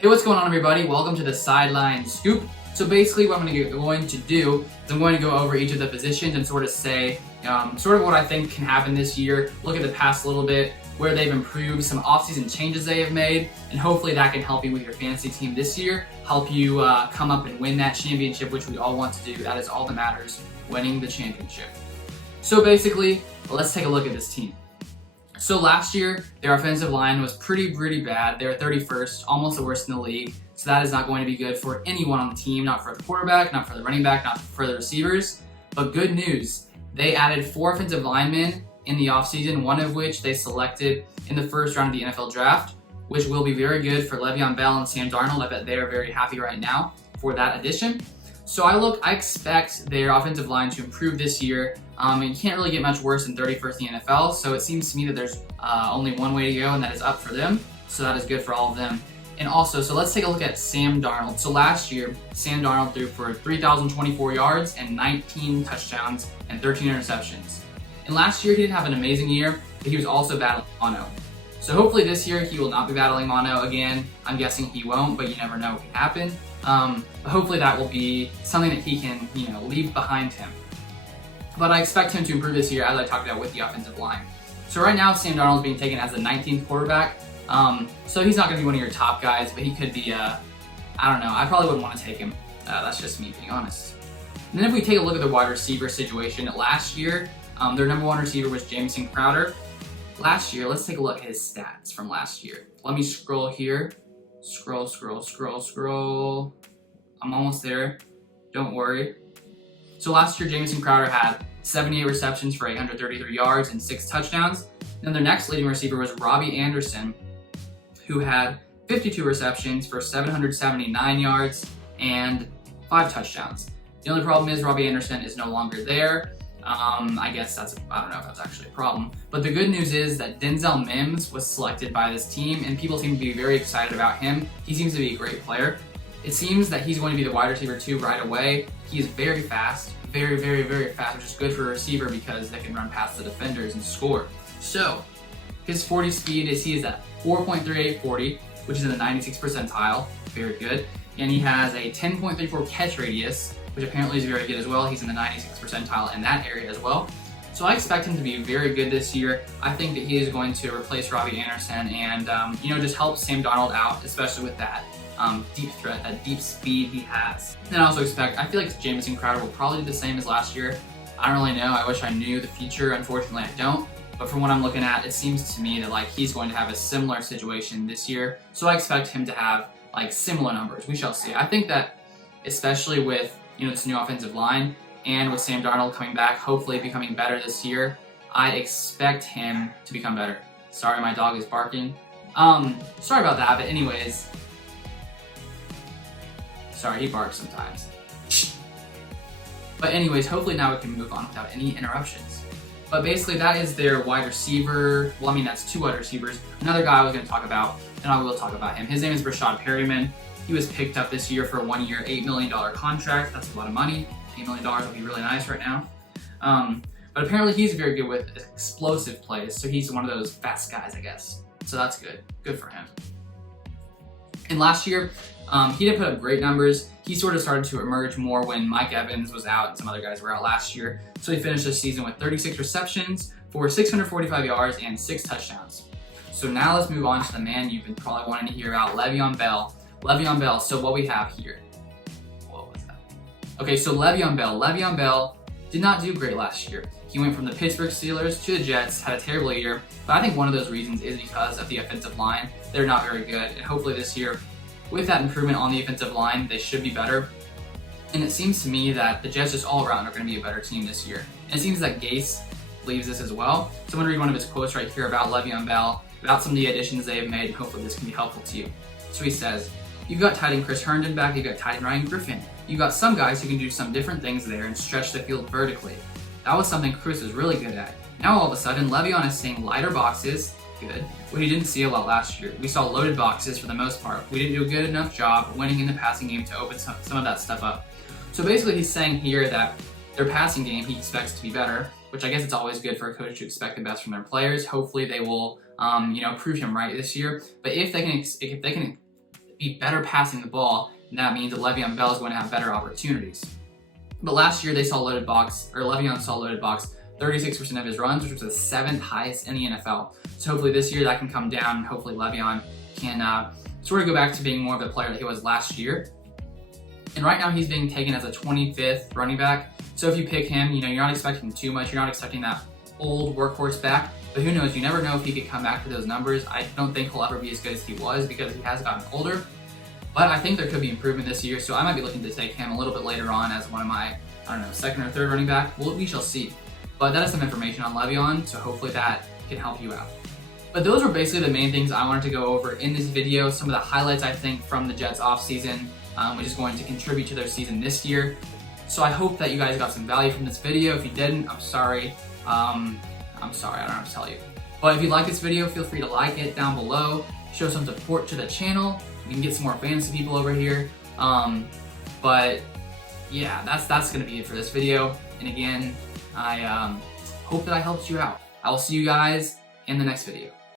Hey, what's going on, everybody? Welcome to the Sideline Scoop. So basically what I'm going to do is I'm going to go over each of the positions and sort of say sort of what I think can happen this year, look at the past a little bit, where they've improved, some offseason changes they have made, and hopefully that can help you with your fantasy team this year, help you come up and win that championship, which we all want to do. That is all that matters, winning the championship. So basically, let's take a look at this team. So last year, their offensive line was pretty bad. They were 31st, almost the worst in the league. So that is not going to be good for anyone on the team, not for the quarterback, not for the running back, not for the receivers. But good news, they added 4 offensive linemen in the offseason, one of which they selected in the first round of the NFL draft, which will be very good for Le'Veon Bell and Sam Darnold. I bet they are very happy right now for that addition. So I expect their offensive line to improve this year. You can't really get much worse than 31st in the NFL, so it seems to me that there's only one way to go, and that is up for them. So that is good for all of them. And also, so let's take a look at Sam Darnold. So last year, Sam Darnold threw for 3,024 yards and 19 touchdowns and 13 interceptions. And last year, he didn't have an amazing year, but he was also battling mono. So hopefully this year, he will not be battling mono again. I'm guessing he won't, but you never know what can happen. But hopefully that will be something that he can, leave behind him. But I expect him to improve this year, as I talked about with the offensive line. So right now, Sam Darnold is being taken as the 19th quarterback. So he's not going to be one of your top guys, but he could be, I don't know. I probably wouldn't want to take him. That's just me being honest. And then if we take a look at the wide receiver situation, last year, their number one receiver was Jamison Crowder. Last year, let's take a look at his stats from last year. Let me scroll here. Scroll. I'm almost there. Don't worry. So last year, Jamison Crowder had 78 receptions for 833 yards and 6 touchdowns. Then their next leading receiver was Robbie Anderson, who had 52 receptions for 779 yards and 5 touchdowns. The only problem is Robbie Anderson is no longer there. I guess I don't know if that's actually a problem. But the good news is that Denzel Mims was selected by this team, and people seem to be very excited about him. He seems to be a great player. It seems that he's going to be the wide receiver 2 right away. He is very fast, very fast, which is good for a receiver because they can run past the defenders and score. So his 40 speed he is at 4.38 40, which is in the 96th percentile, very good. And he has a 10.34 catch radius, which apparently is very good as well. He's in the 96th percentile in that area as well. So I expect him to be very good this year. I think that he is going to replace Robbie Anderson and just help Sam Darnold out, especially with that deep threat, that deep speed he has. And I also I feel like Jamison Crowder will probably do the same as last year. I don't really know. I wish I knew the future. Unfortunately, I don't. But from what I'm looking at, it seems to me that he's going to have a similar situation this year. So I expect him to have similar numbers. We shall see. I think that especially with this new offensive line and with Sam Darnold coming back, hopefully becoming better this year, I expect him to become better. Sorry, my dog is barking. Sorry about that, but anyways. Sorry, he barks sometimes. But anyways, hopefully now we can move on without any interruptions. But basically that is their wide receiver. Well, that's 2 wide receivers. Another guy I was going to talk about, and I will talk about him. His name is Rashad Perryman. He was picked up this year for a 1-year, $8 million contract. That's a lot of money. $8 million would be really nice right now. But apparently he's very good with explosive plays, so he's one of those fast guys, I guess. So that's good. Good for him. And last year, he didn't put up great numbers. He sort of started to emerge more when Mike Evans was out and some other guys were out last year. So he finished this season with 36 receptions for 645 yards and 6 touchdowns. So now let's move on to the man you've been probably wanting to hear about, Le'Veon Bell. Le'Veon Bell, so what we have here. What was that? Okay, so Le'Veon Bell did not do great last year. He went from the Pittsburgh Steelers to the Jets, had a terrible year, but I think one of those reasons is because of the offensive line. They're not very good, and hopefully this year, with that improvement on the offensive line, they should be better. And it seems to me that the Jets just all around are going to be a better team this year. And it seems that Gase believes this as well. So I'm going to read one of his quotes right here about Le'Veon Bell, about some of the additions they have made, and hopefully this can be helpful to you. So he says, "You've got tight end Chris Herndon back, you've got tight end Ryan Griffin. You've got some guys who can do some different things there and stretch the field vertically. That was something Chris was really good at. Now all of a sudden, Le'Veon is seeing lighter boxes, good, what he didn't see a lot last year. We saw loaded boxes for the most part. We didn't do a good enough job winning in the passing game to open some of that stuff up." So basically he's saying here that their passing game he expects to be better, which I guess it's always good for a coach to expect the best from their players. Hopefully they will prove him right this year. But if they can be better passing the ball, and that means that Le'Veon Bell is going to have better opportunities. But last year they saw loaded box, or Le'Veon saw loaded box 36% of his runs, which was the 7th highest in the NFL. So hopefully this year that can come down, and hopefully Le'Veon can sort of go back to being more of the player that he was last year. And right now he's being taken as a 25th running back. So if you pick him, you're not expecting too much. You're not expecting that old workhorse back. But who knows? You never know if he could come back to those numbers. I don't think he'll ever be as good as he was because he has gotten older. But I think there could be improvement this year. So I might be looking to take him a little bit later on as one of my, second or third running back. Well, we shall see. But that is some information on Le'Veon. So hopefully that can help you out. But those were basically the main things I wanted to go over in this video. Some of the highlights I think from the Jets offseason, which is going to contribute to their season this year. So I hope that you guys got some value from this video. If you didn't, I'm sorry. I don't know what to tell you. But if you like this video, feel free to like it down below. Show some support to the channel. We can get some more fantasy people over here. But yeah, that's gonna be it for this video. And again, I hope that I helped you out. I will see you guys in the next video.